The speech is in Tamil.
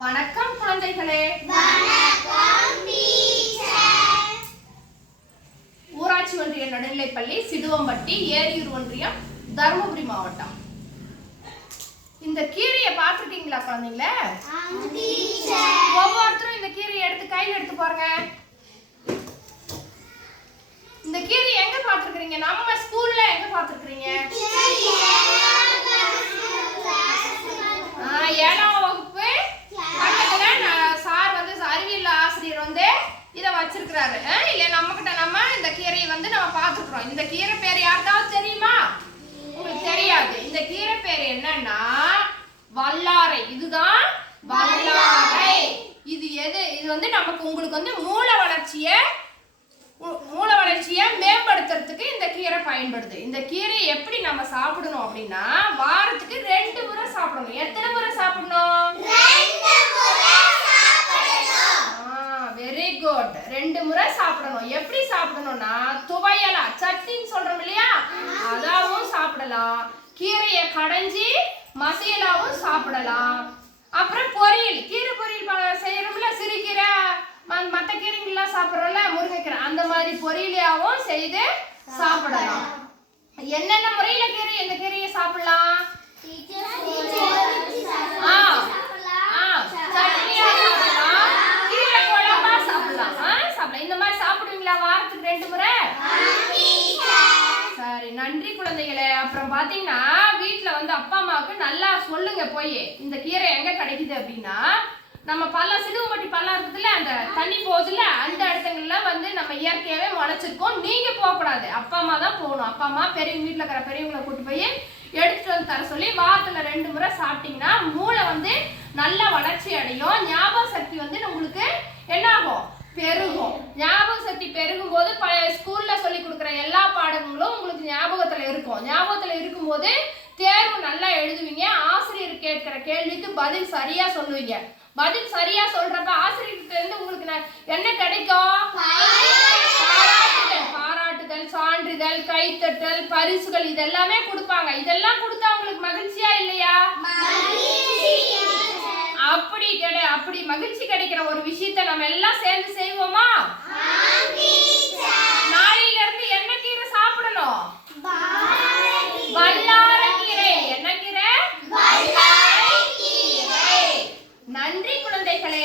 வணக்கம் குழந்தைகளே. ஊராட்சி ஒன்றிய நடுநிலைப்பள்ளி சிடுவம்பட்டி ஏரியூர் ஒன்றியம் தருமபுரி மாவட்டம். இந்த கீரையை பார்த்துருக்கீங்களா குழந்தைங்களே? ஒவ்வொருத்தரும் இந்த கீரையை எடுத்து கையில் எடுத்து பாருங்க. இந்த கீரையை எங்க பார்த்துருக்கீங்க நம்ம ஸ்கூல்ல எங்க பார்த்துருக்கீங்க ஏழாம் வகுப்பு பக்கத்துல நான் சார் வந்து அறிவியல் ஆசிரியர் வந்து இதை இல்ல நம்ம கிட்ட நம்ம இந்த கீரையை வந்து நம்ம பார்த்துக்கிறோம். இந்த கீரை பேர் யாருக்காவது தெரியுமா? உங்களுக்கு தெரியாது. இந்த கீரை பேர் என்னன்னா வல்லாரை. இதுதான் வல்லாரை. இது எது? இது வந்து நமக்கு உங்களுக்கு வந்து மூல வளர்ச்சியை மூல வளர்ச்சியை மேம்படுத்துறதுக்கு இந்த கீரை பயன்படுது. இந்த கீரையை எப்படி நம்ம சாப்பிடணும் அப்படின்னா வாரத்துக்கு ரெண்டு முறை சாப்பிடணும். எத்தனை முறை சாப்பிடணும் வெரி குட் ரெண்டு முறை சாப்பிடணும். எப்படி சாப்பிடணும்னா துவையலா சட்னின்னு சொல்றோம் இல்லையா? அதாவும் சாப்பிடலாம். கீரையை கடைஞ்சி மசியலாவும் சாப்பிடலாம். அப்புறம் பொரியல். கீரை பொரியல் செய்யறோம்ல சிறுகீரை ம- மத்த கீரைங்கள்லாம் சாப்பிட்றோம்ல முருங்கைக்கீரை. அந்த மாதிரி பொரியலையாவும் செய்து சாப்பிடலாம். என்னென்ன முறையில கீரை? எந்த கீரையை சாப்பிடலாம் ஆ ஆ சட்னியா சாப்பிடலாம் கீரை குழம்பா சாப்பிடலாம் ஆ சாப்பிடலாம் இந்த மாதிரி சாப்பிடுவீங்களா வாரத்துக்கு ரெண்டு முறை? சரி நன்றி குழந்தைகளே. அப்புறம் பாத்தீங்கன்னா வீட்டுல வந்து அப்பா அம்மாவுக்கு நல்லா சொல்லுங்க போய். இந்த கீரை எங்க கிடைக்குது அப்படின்னா நம்ம பள்ளம் சிலுவம்பட்டி பள்ளம் இருக்குதுல்ல அந்த தண்ணி போகுதுல்ல அந்த இடத்துங்கள்ல வந்து நம்ம இயற்கையாவே முளைச்சிருக்கோம். நீங்க போகக்கூடாது. அப்பா அம்மா தான் போகணும். அப்பா அம்மா பெரியவங்க வீட்டில் இருக்கிற பெரியவங்களை கூட்டு போய் எடுத்துட்டு வந்து தர சொல்லி வாரத்துல ரெண்டு முறை சாப்பிட்டீங்கன்னா மூளை வந்து நல்லா வளர்ச்சி அடையும். ஞாபக சக்தி வந்து உங்களுக்கு என்ன ஆகும்? பெருகும். பெருகும் போது பழைய ஸ்கூல்ல சொல்லி கொடுக்குற எல்லா பாடங்களும் உங்களுக்கு ஞாபகத்துல இருக்கும். ஞாபகத்துல இருக்கும்போது தேர்வு நல்லா எழுதுவீங்க. ஆசிரியர் கேட்கிற கேள்விக்கு பதில் சரியா சொல்லுவீங்க. பதில் சரியா சொல்றப்ப ஆசிரியர்கிட்ட இருந்து உங்களுக்கு என்ன கிடைக்கும்? பாராட்டுதல் பாராட்டுதல் சான்றிதழ் கைத்தட்டல் பரிசுகள் இதெல்லாமே கொடுப்பாங்க. இதெல்லாம் கொடுத்தா உங்களுக்கு மகிழ்ச்சியா இல்லையா? அப்படி கிடை அப்படி மகிழ்ச்சி கிடைக்கிற ஒரு விஷயத்தை நம்ம எல்லாம் சேர்ந்து செய்வோமா? நன்றி குழந்தைகளே.